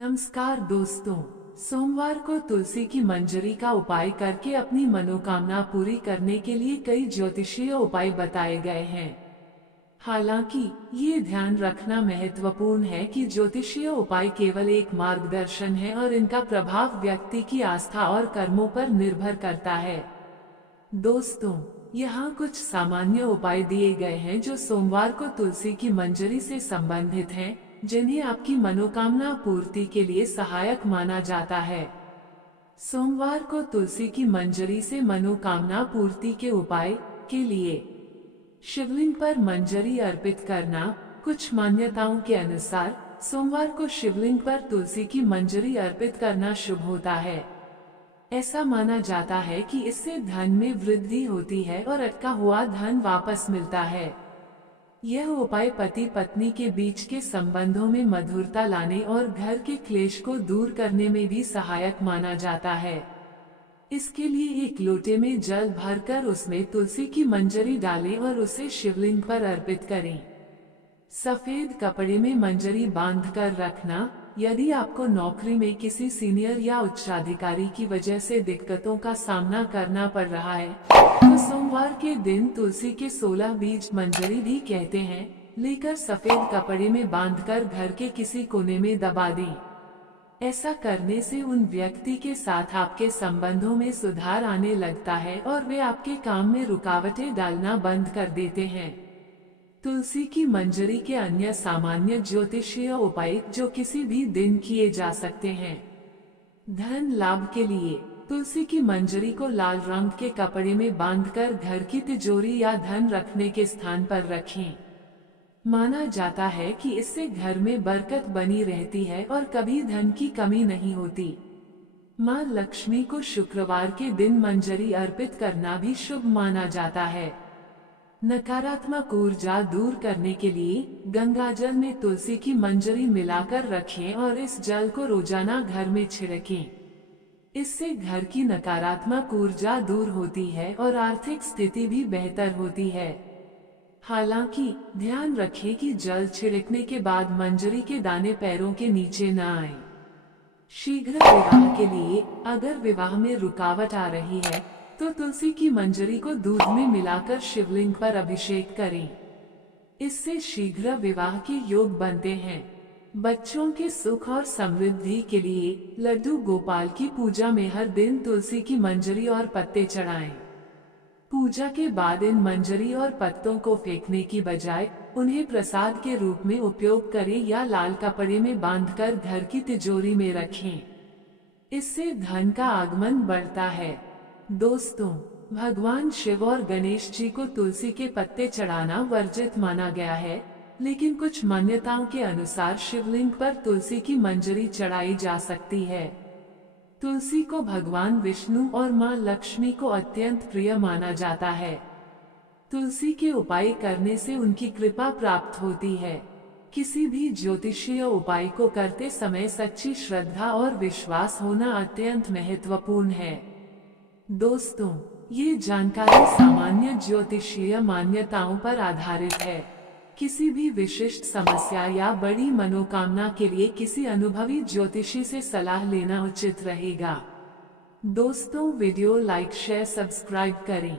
नमस्कार दोस्तों, सोमवार को तुलसी की मंजरी का उपाय करके अपनी मनोकामना पूरी करने के लिए कई ज्योतिषीय उपाय बताए गए हैं। हालांकि ये ध्यान रखना महत्वपूर्ण है कि ज्योतिषीय उपाय केवल एक मार्गदर्शन है और इनका प्रभाव व्यक्ति की आस्था और कर्मों पर निर्भर करता है। दोस्तों, यहाँ कुछ सामान्य उपाय दिए गए हैं जो सोमवार को तुलसी की मंजरी से संबंधित हैं, जिन्हें आपकी मनोकामना पूर्ति के लिए सहायक माना जाता है। सोमवार को तुलसी की मंजरी से मनोकामना पूर्ति के उपाय के लिए शिवलिंग पर मंजरी अर्पित करना। कुछ मान्यताओं के अनुसार सोमवार को शिवलिंग पर तुलसी की मंजरी अर्पित करना शुभ होता है। ऐसा माना जाता है कि इससे धन में वृद्धि होती है और अटका हुआ धन वापस मिलता है। यह उपाय पति पत्नी के बीच के संबंधों में मधुरता लाने और घर के क्लेश को दूर करने में भी सहायक माना जाता है। इसके लिए एक लोटे में जल भरकर उसमें तुलसी की मंजरी डालें और उसे शिवलिंग पर अर्पित करें। सफेद कपड़े में मंजरी बांधकर रखना। यदि आपको नौकरी में किसी सीनियर या उच्चाधिकारी की वजह से दिक्कतों का सामना करना पड़ रहा है, तो सोमवार के दिन तुलसी के 16 बीज, मंजरी भी कहते हैं, लेकर सफेद कपड़े में बांधकर घर के किसी कोने में दबा दें। ऐसा करने से उन व्यक्ति के साथ आपके संबंधों में सुधार आने लगता है और वे आपके काम में रुकावटें डालना बंद कर देते हैं। तुलसी की मंजरी के अन्य सामान्य ज्योतिषीय उपाय जो किसी भी दिन किए जा सकते हैं। धन लाभ के लिए तुलसी की मंजरी को लाल रंग के कपड़े में बांधकर घर की तिजोरी या धन रखने के स्थान पर रखें। माना जाता है कि इससे घर में बरकत बनी रहती है और कभी धन की कमी नहीं होती। मां लक्ष्मी को शुक्रवार के दिन मंजरी अर्पित करना भी शुभ माना जाता है। नकारात्मक ऊर्जा दूर करने के लिए गंगाजल में तुलसी की मंजरी मिलाकर रखें और इस जल को रोजाना घर में छिड़कें। इससे घर की नकारात्मक ऊर्जा दूर होती है और आर्थिक स्थिति भी बेहतर होती है। हालांकि ध्यान रखें कि जल छिड़कने के बाद मंजरी के दाने पैरों के नीचे न आए। शीघ्र विवाह के लिए अगर विवाह में रुकावट आ रही है तो तुलसी की मंजरी को दूध में मिलाकर शिवलिंग पर अभिषेक करें। इससे शीघ्र विवाह के योग बनते हैं। बच्चों के सुख और समृद्धि के लिए लड्डू गोपाल की पूजा में हर दिन तुलसी की मंजरी और पत्ते चढ़ाएं। पूजा के बाद इन मंजरी और पत्तों को फेंकने की बजाय उन्हें प्रसाद के रूप में उपयोग करें या लाल कपड़े में बांधकर घर की तिजोरी में रखें। इससे धन का आगमन बढ़ता है। दोस्तों, भगवान शिव और गणेश जी को तुलसी के पत्ते चढ़ाना वर्जित माना गया है, लेकिन कुछ मान्यताओं के अनुसार शिवलिंग पर तुलसी की मंजरी चढ़ाई जा सकती है। तुलसी को भगवान विष्णु और मां लक्ष्मी को अत्यंत प्रिय माना जाता है। तुलसी के उपाय करने से उनकी कृपा प्राप्त होती है। किसी भी ज्योतिषीय उपाय को करते समय सच्ची श्रद्धा और विश्वास होना अत्यंत महत्वपूर्ण है। दोस्तों, ये जानकारी सामान्य ज्योतिषीय मान्यताओं पर आधारित है। किसी भी विशिष्ट समस्या या बड़ी मनोकामना के लिए किसी अनुभवी ज्योतिषी से सलाह लेना उचित रहेगा। दोस्तों, वीडियो लाइक, शेयर, सब्सक्राइब करें।